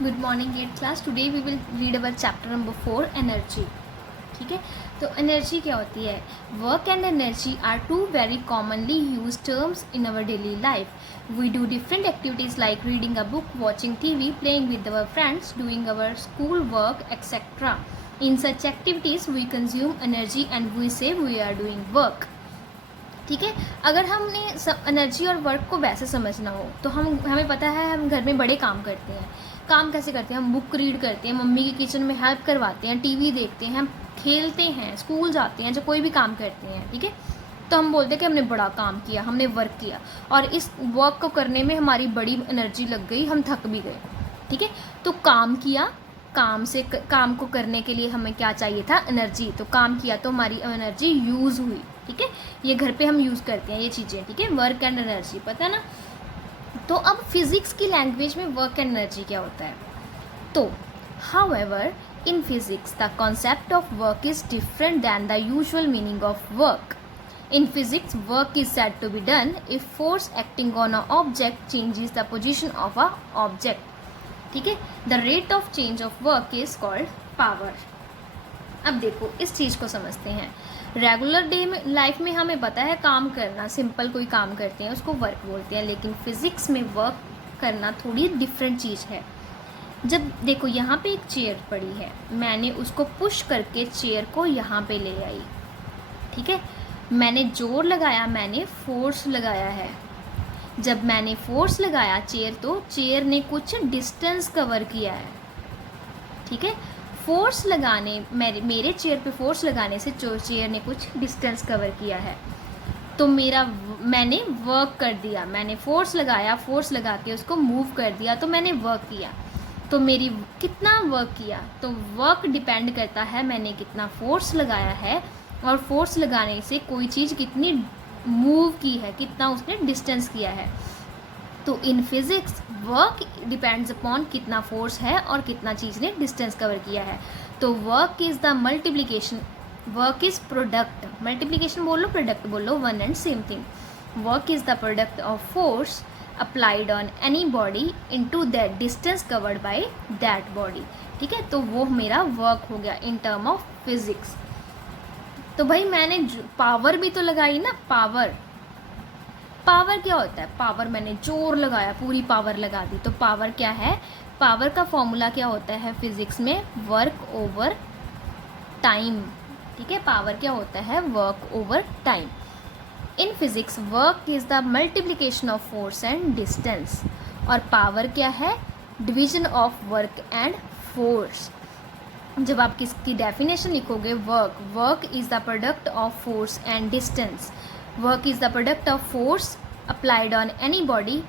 Good morning 8th class. Today we will read our chapter number 4 energy. ठीक है, तो energy क्या होती है? Work and energy are two very commonly use terms in our daily life. We do different activities like reading a book, watching TV, playing with our friends, doing our school work etcetera. In such activities we consume energy and we say we are doing work. ठीक है, अगर हमने energy और work को वैसे समझना हो तो हमें पता है हम घर में बड़े काम करते हैं। काम कैसे करते हैं? हम बुक रीड करते हैं, मम्मी की किचन में हेल्प करवाते हैं, टीवी देखते हैं, हम खेलते हैं, स्कूल जाते हैं, जो कोई भी काम करते हैं। ठीक है, तो हम बोलते हैं कि हमने बड़ा काम किया, हमने वर्क किया, और इस वर्क को करने में हमारी बड़ी एनर्जी लग गई, हम थक भी गए। ठीक है, तो काम किया, काम को करने के लिए हमें क्या चाहिए था? एनर्जी। तो काम किया तो हमारी एनर्जी यूज़ हुई। ठीक है, ये घर पे हम यूज़ करते हैं ये चीज़ें। ठीक है, वर्क एंड एनर्जी, पता है ना? तो अब फिजिक्स की लैंग्वेज में वर्क एंड एनर्जी क्या होता है? तो however in physics the concept of work is different than the usual meaning of work. In physics, work is said to be done if force acting on a object changes the position of a object. ठीक है, the rate of change of work is called power. अब देखो इस चीज़ को समझते हैं। Regular day में life में हमें पता है काम करना, सिंपल कोई काम करते हैं उसको वर्क बोलते हैं, लेकिन फिजिक्स में वर्क करना थोड़ी डिफरेंट चीज़ है। जब देखो यहाँ पे एक चेयर पड़ी है, मैंने उसको पुश करके चेयर को यहाँ पे ले आई। ठीक है, मैंने जोर लगाया, मैंने फोर्स लगाया है। जब मैंने फोर्स लगाया चेयर ने कुछ डिस्टेंस कवर किया है। ठीक है, फोर्स लगाने मेरे चेयर पे फोर्स लगाने से चेयर ने कुछ डिस्टेंस कवर किया है, तो मैंने वर्क कर दिया। मैंने फोर्स लगाया, फोर्स लगा के उसको मूव कर दिया, तो मैंने वर्क किया। तो मेरी कितना वर्क किया? तो वर्क डिपेंड करता है मैंने कितना फोर्स लगाया है, और फोर्स लगाने से कोई चीज़ कितनी मूव की है, कितना उसने डिस्टेंस किया है। तो इन फिजिक्स वर्क डिपेंड्स अपॉन कितना फोर्स है और कितना चीज़ ने डिस्टेंस कवर किया है। तो work is the multiplication, work is product, multiplication बोल लो प्रोडक्ट बोल लो, one and same thing. Work is the product of force applied on any body into that distance covered by that body. ठीक है, तो वो मेरा वर्क हो गया इन टर्म ऑफ फिजिक्स। तो भाई मैंने पावर भी तो लगाई ना, पावर क्या होता है? पावर मैंने जोर लगाया, पूरी पावर लगा दी, तो पावर क्या है? पावर का फॉर्मूला क्या होता है फिजिक्स में? Work over time. ठीक है, पावर क्या होता है? Work over time. In physics work is the multiplication of force and distance, और पावर क्या है? Division of work and force. जब आप किसकी डेफिनेशन लिखोगे, work is the product of force and distance. Work is the product of force applied on any body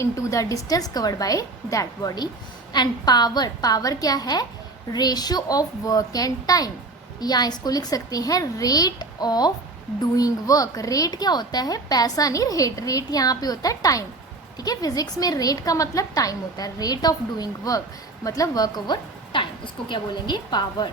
into the distance covered by that body. And power क्या है? Ratio of work and time, या इसको लिख सकते हैं rate of doing work. Rate क्या होता है? पैसा नहीं, रेट यहाँ पे होता है टाइम। ठीक है, फिजिक्स में रेट का मतलब टाइम होता है, रेट ऑफ डूइंग वर्क मतलब वर्क ओवर टाइम, उसको क्या बोलेंगे? पावर।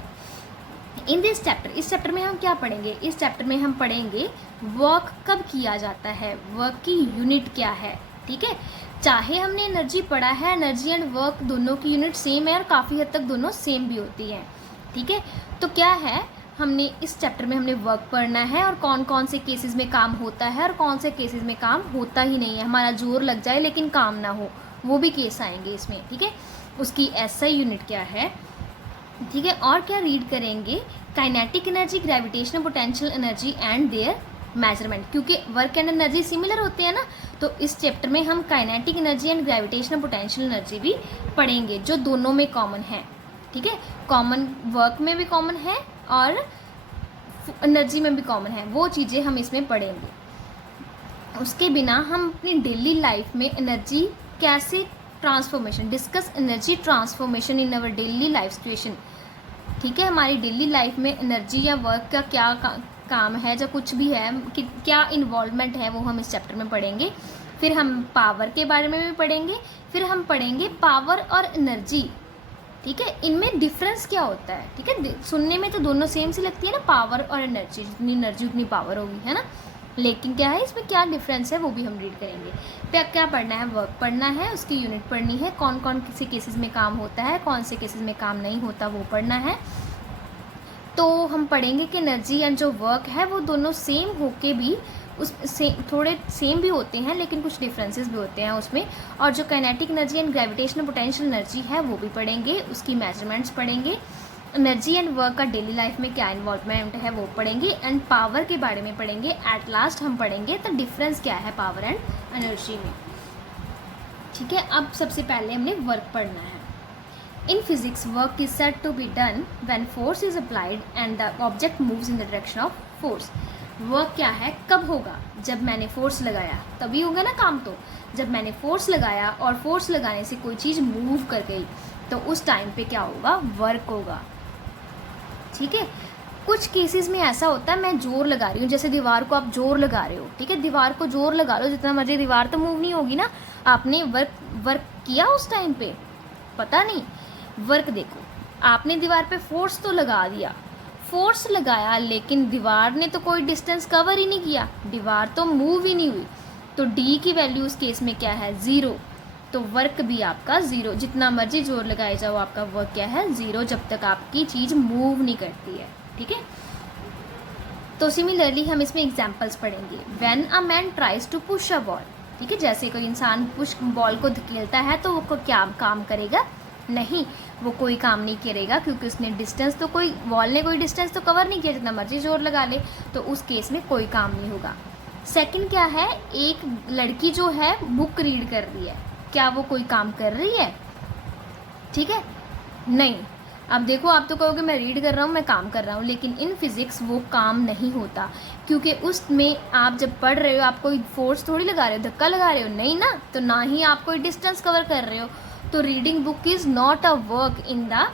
इन दिस चैप्टर, इस चैप्टर में हम क्या पढ़ेंगे? इस चैप्टर में हम पढ़ेंगे वर्क कब किया जाता है, वर्क की यूनिट क्या है। ठीक है, चाहे हमने एनर्जी पढ़ा है, एनर्जी एंड वर्क दोनों की यूनिट सेम है और काफ़ी हद तक दोनों सेम भी होती हैं। ठीक है, तो क्या है, हमने इस चैप्टर में हमने वर्क पढ़ना है और कौन कौन से केसेस में काम होता है और कौन से केसेस में काम होता ही नहीं है। हमारा जोर लग जाए लेकिन काम ना हो, वो भी केस आएंगे इसमें। ठीक है, उसकी एसआई यूनिट क्या है। ठीक है, और क्या रीड करेंगे? Kinetic energy, gravitational potential energy and there measurement, क्योंकि वर्क एंड एनर्जी सिमिलर होते हैं ना, तो इस चैप्टर में हम kinetic energy and gravitational potential energy भी पढ़ेंगे, जो दोनों में कॉमन है। ठीक है, कॉमन वर्क में भी कॉमन है और एनर्जी में भी कॉमन है, वो चीज़ें हम इसमें पढ़ेंगे। उसके बिना हम अपनी डेली लाइफ में एनर्जी कैसे transformation, discuss energy transformation in our daily life situation. ठीक है, हमारी डेली लाइफ में एनर्जी या वर्क का क्या काम है, जो कुछ भी है कि क्या इन्वॉल्वमेंट है, वो हम इस चैप्टर में पढ़ेंगे। फिर हम पावर के बारे में भी पढ़ेंगे, फिर हम पढ़ेंगे पावर और एनर्जी। ठीक है, इनमें डिफरेंस क्या होता है। ठीक है, सुनने में तो दोनों सेम सी लगती है ना, पावर और एनर्जी, जितनी एनर्जी उतनी पावर होगी, है ना। लेकिन क्या है इसमें, क्या डिफरेंस है वो भी हम रीड करेंगे। क्या क्या पढ़ना है, वर्क पढ़ना है, उसकी यूनिट पढ़नी है, कौन कौन किसी केसेस में काम होता है, कौन से केसेस में काम नहीं होता वो पढ़ना है। तो हम पढ़ेंगे कि एनर्जी एंड जो वर्क है वो दोनों सेम होके भी थोड़े सेम भी होते हैं, लेकिन कुछ डिफरेंसेस भी होते हैं उसमें। और जो kinetic energy and gravitational potential energy है वो भी पढ़ेंगे, उसकी मेजरमेंट्स पढ़ेंगे। एनर्जी एंड वर्क का डेली लाइफ में क्या इन्वॉल्वमेंट है वो पढ़ेंगे, एंड पावर के बारे में पढ़ेंगे। एट लास्ट हम पढ़ेंगे तो डिफरेंस क्या है पावर एंड एनर्जी में। ठीक है, अब सबसे पहले हमने वर्क पढ़ना है। In physics work is said to be done when force is applied and the object moves in the direction of force. Work क्या है, कब होगा, जब मैंने फोर्स लगाया तभी होगा ना काम। तो जब मैंने फोर्स लगाया और फोर्स लगाने से कोई चीज़ मूव कर गई तो उस टाइम पे क्या होगा, वर्क होगा। ठीक है, कुछ केसेस में ऐसा होता है मैं जोर लगा रही हूँ, जैसे दीवार को आप जोर लगा रहे हो, ठीक है, दीवार को जोर लगा लो जितना मर्जी, दीवार तो मूव नहीं होगी ना। आपने वर्क किया उस टाइम पे, पता नहीं। वर्क देखो, आपने दीवार पे फोर्स तो लगा दिया, फोर्स लगाया, लेकिन दीवार ने तो कोई डिस्टेंस कवर ही नहीं किया, दीवार तो मूव ही नहीं हुई। तो डी की वैल्यू उस केस में क्या है, ज़ीरो। तो वर्क भी आपका ज़ीरो, जितना मर्जी जोर लगाए जाओ आपका वर्क क्या है, ज़ीरो, जब तक आपकी चीज़ मूव नहीं करती है। ठीक है, तो सिमिलरली हम इसमें एग्जांपल्स पढ़ेंगे। When a man tries to push a ball, ठीक है, जैसे कोई इंसान पुश बॉल को धकेलता है तो वो क्या काम करेगा, नहीं, वो कोई काम नहीं करेगा, क्योंकि उसने डिस्टेंस तो कोई, बॉल ने कोई डिस्टेंस तो कवर नहीं किया, जितना मर्जी जोर लगा ले, तो उस केस में कोई काम नहीं होगा। सेकंड क्या है, एक लड़की जो है बुक रीड कर रही है, क्या वो कोई काम कर रही है, ठीक है, नहीं। अब देखो, आप तो कहोगे मैं रीड कर रहा हूँ, मैं काम कर रहा हूँ, लेकिन इन फिज़िक्स वो काम नहीं होता, क्योंकि उसमें आप जब पढ़ रहे हो आप कोई फोर्स थोड़ी लगा रहे हो, धक्का लगा रहे हो, नहीं ना, तो ना ही आप कोई डिस्टेंस कवर कर रहे हो। तो reading book is not a work in the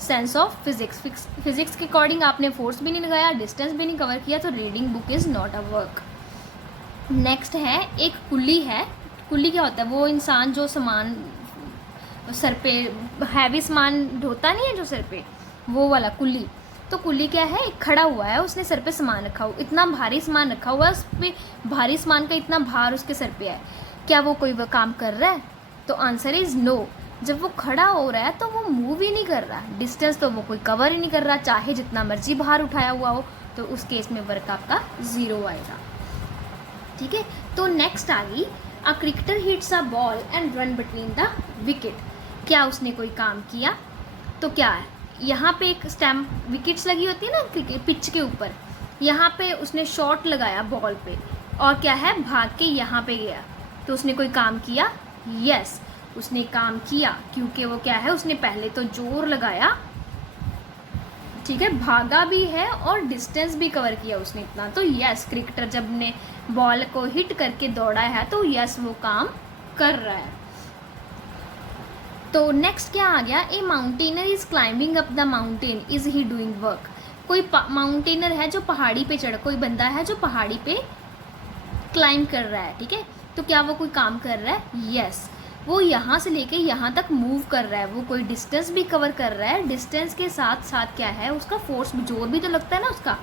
sense of physics. Physics के अकॉर्डिंग आपने फोर्स भी नहीं लगाया, डिस्टेंस भी नहीं कवर किया, तो reading book is not a work. Next है, एक कुल्ली है। कुल्ली क्या होता है, वो इंसान जो सामान सर पे, हैवी सामान ढोता नहीं है जो सर पे, वो वाला कुल्ली। तो कुल्ली क्या है, एक खड़ा हुआ है, उसने सर पे सामान रखा हुआ, इतना भारी सामान रखा हुआ है, उस पर भारी सामान का इतना भार उसके सर पे है, क्या वो कोई काम कर रहा है, तो आंसर इज़ नो। जब वो खड़ा हो रहा है तो वो मूव ही नहीं कर रहा, डिस्टेंस तो वो कोई कवर ही नहीं कर रहा, चाहे जितना मर्जी भार उठाया हुआ हो, तो उस केस में वर्क आपका ज़ीरो आएगा। ठीक है, तो नेक्स्ट आ गई, a cricketer hits a ball and run between the wicket. क्या उसने कोई काम किया, तो क्या है, यहाँ पे एक स्टैम्प, विकेट्स लगी होती है ना पिच के ऊपर, यहाँ पे उसने शॉट लगाया बॉल पे, और क्या है, भाग के यहाँ पे गया, तो उसने कोई काम किया, यस उसने काम किया, क्योंकि वो क्या है, उसने पहले तो जोर लगाया, ठीक है, भागा भी है और डिस्टेंस भी कवर किया उसने इतना, तो यस क्रिकेटर जब ने बॉल को हिट करके दौड़ा है तो यस वो काम कर रहा है। तो नेक्स्ट क्या आ गया, a mountaineer is climbing up the mountain, is he doing work. कोई माउंटेनर है जो पहाड़ी पे चढ़, कोई बंदा है जो पहाड़ी पे क्लाइंब कर रहा है, ठीक है, तो क्या वो कोई काम कर रहा है, यस वो यहाँ से लेके यहाँ तक मूव कर रहा है, वो कोई डिस्टेंस भी कवर कर रहा है, डिस्टेंस के साथ साथ क्या है, उसका फोर्स जोर भी तो लगता है ना उसका,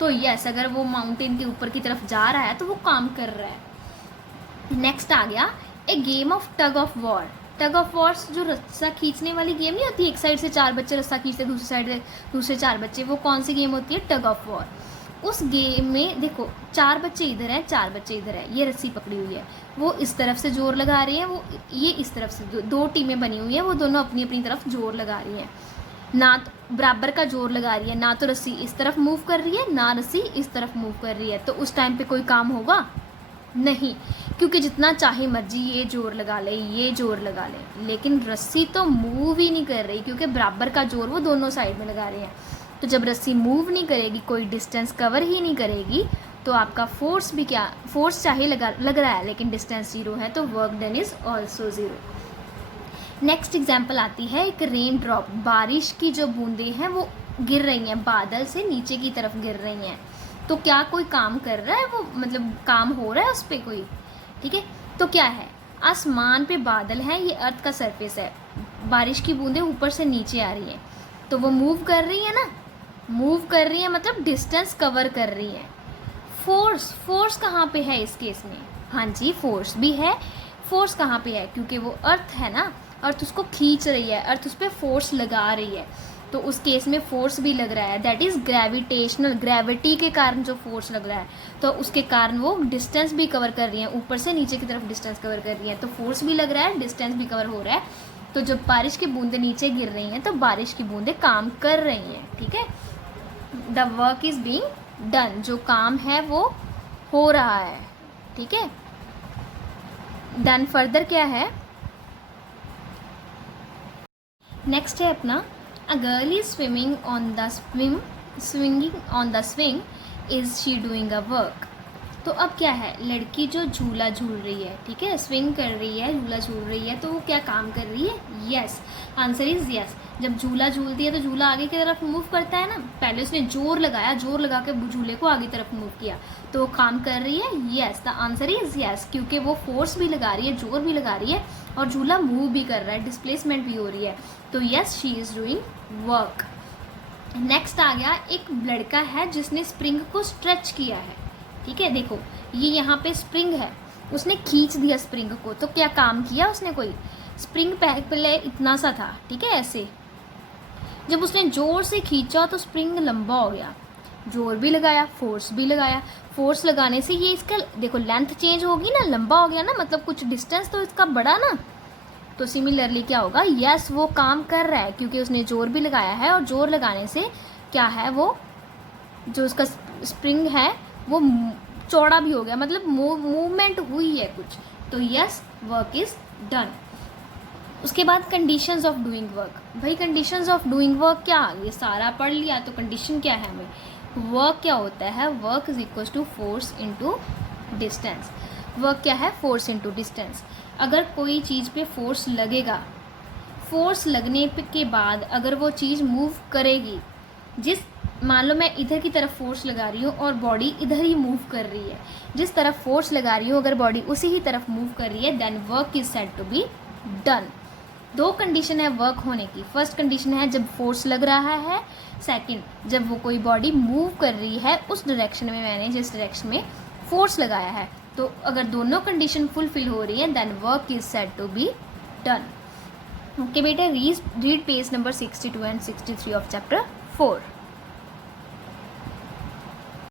तो यस अगर वो माउंटेन के ऊपर की तरफ जा रहा है तो वो काम कर रहा है। नेक्स्ट आ गया, a game of tug of war. Tug of wars जो रस्सा खींचने वाली गेम नहीं होती, एक साइड से 4 बच्चे रस्सा खींचते, दूसरी साइड से दूसरे 4 बच्चे, वो कौन सी गेम होती है, टग ऑफ वॉर। उस गेम में देखो 4 बच्चे इधर हैं, 4 बच्चे इधर है, ये रस्सी पकड़ी हुई है, वो इस तरफ से जोर लगा रही है, वो ये इस तरफ से, दो टीमें बनी हुई हैं, वो दोनों अपनी अपनी तरफ जोर लगा रही हैं, ना तो बराबर का जोर लगा रही है, ना तो रस्सी इस तरफ मूव कर रही है, ना रस्सी इस तरफ मूव कर रही है, तो उस टाइम पे कोई काम होगा नहीं, क्योंकि जितना चाहे मर्जी ये जोर लगा ले, ये जोर लगा ले, लेकिन रस्सी तो मूव ही नहीं कर रही, क्योंकि बराबर का जोर वो दोनों साइड में लगा रहे हैं। तो जब रस्सी मूव नहीं करेगी, कोई डिस्टेंस कवर ही नहीं करेगी, तो आपका फोर्स भी क्या, फोर्स चाहे लग रहा है लेकिन डिस्टेंस ज़ीरो है, तो work done is also zero. Next example आती है, एक रेन ड्रॉप, बारिश की जो बूंदें हैं वो गिर रही हैं, बादल से नीचे की तरफ गिर रही हैं, तो क्या कोई काम कर रहा है, वो मतलब काम हो रहा है उस पर कोई, ठीक है, तो क्या है, आसमान पे बादल हैं, ये अर्थ का सरफेस है, बारिश की बूंदें ऊपर से नीचे आ रही हैं, तो वो मूव कर रही है ना, मूव कर रही है मतलब डिस्टेंस कवर कर रही है, फोर्स कहाँ पे है इस केस में? हाँ जी, फोर्स भी है। फोर्स कहाँ पे है? क्योंकि वो अर्थ है ना, अर्थ उसको खींच रही है, अर्थ उस पर फोर्स लगा रही है, तो उस केस में फोर्स भी लग रहा है। दैट इज़ ग्रेविटेशनल, ग्रेविटी के कारण जो फोर्स लग रहा है, तो उसके कारण वो डिस्टेंस भी कवर कर रही है, ऊपर से नीचे की तरफ डिस्टेंस कवर कर रही है, तो फोर्स भी लग रहा है, डिस्टेंस भी कवर हो रहा है। तो जब बारिश की बूंदें नीचे गिर रही हैं तो बारिश की बूंदें काम कर रही हैं, ठीक है। The work is being done, जो काम है वो हो रहा है, ठीक है। डन फर्दर क्या है? नेक्स्ट है अपना a girl is swimming on the swinging on the swing, is she doing a work. तो अब क्या है, लड़की जो झूला झूल रही है, ठीक है, स्विंग कर रही है, झूला झूल रही है, तो वो क्या काम कर रही है? Yes, answer is yes. जब झूला झूलती है तो झूला आगे की तरफ मूव करता है ना, पहले उसने जोर लगाया, जोर लगा के झूले को आगे तरफ मूव किया, तो वो काम कर रही है। Yes, the answer is yes, क्योंकि वो फोर्स भी लगा रही है, जोर भी लगा रही है, और झूला मूव भी कर रहा है, डिस्प्लेसमेंट भी हो रही है, तो yes she is doing work. Next आ गया, एक लड़का है जिसने स्प्रिंग को स्ट्रेच किया है, ठीक है। देखो ये यहाँ पे स्प्रिंग है, उसने खींच दिया स्प्रिंग को, तो क्या काम किया उसने? कोई स्प्रिंग पहले इतना सा था, ठीक है, ऐसे जब उसने जोर से खींचा तो स्प्रिंग लंबा हो गया, जोर भी लगाया, फोर्स भी लगाया, फोर्स लगाने से ये इसका देखो लेंथ चेंज होगी ना, लंबा हो गया ना, मतलब कुछ डिस्टेंस तो इसका बढ़ा ना, तो सिमिलरली क्या होगा? यस, वो काम कर रहा है क्योंकि उसने जोर भी लगाया है, और जोर लगाने से क्या है, वो जो उसका स्प्रिंग है वो चौड़ा भी हो गया, मतलब मूवमेंट हुई है कुछ, तो यस वर्क इज डन। उसके बाद कंडीशंस ऑफ डूइंग वर्क। भाई कंडीशंस ऑफ डूइंग वर्क क्या, ये सारा पढ़ लिया, तो कंडीशन क्या है हमें? वर्क क्या होता है? Work is equal to force into distance. Work क्या है? Force into distance. अगर कोई चीज़ पे फोर्स लगेगा, फोर्स लगने के बाद अगर वो चीज़ मूव करेगी, जिस मान लो मैं इधर की तरफ फोर्स लगा रही हूँ और बॉडी इधर ही मूव कर रही है, जिस तरफ फोर्स लगा रही हूँ अगर बॉडी उसी ही तरफ मूव कर रही है, then work is said to be done. दो कंडीशन है वर्क होने की। फर्स्ट कंडीशन है जब फोर्स लग रहा है, सेकंड जब वो कोई बॉडी मूव कर रही है उस डायरेक्शन में, मैंने जिस डायरेक्शन में फोर्स लगाया है, तो अगर दोनों कंडीशन फुलफिल हो रही है then work is said to be done. Okay बेटा, read page number 62 and 63 of chapter 4।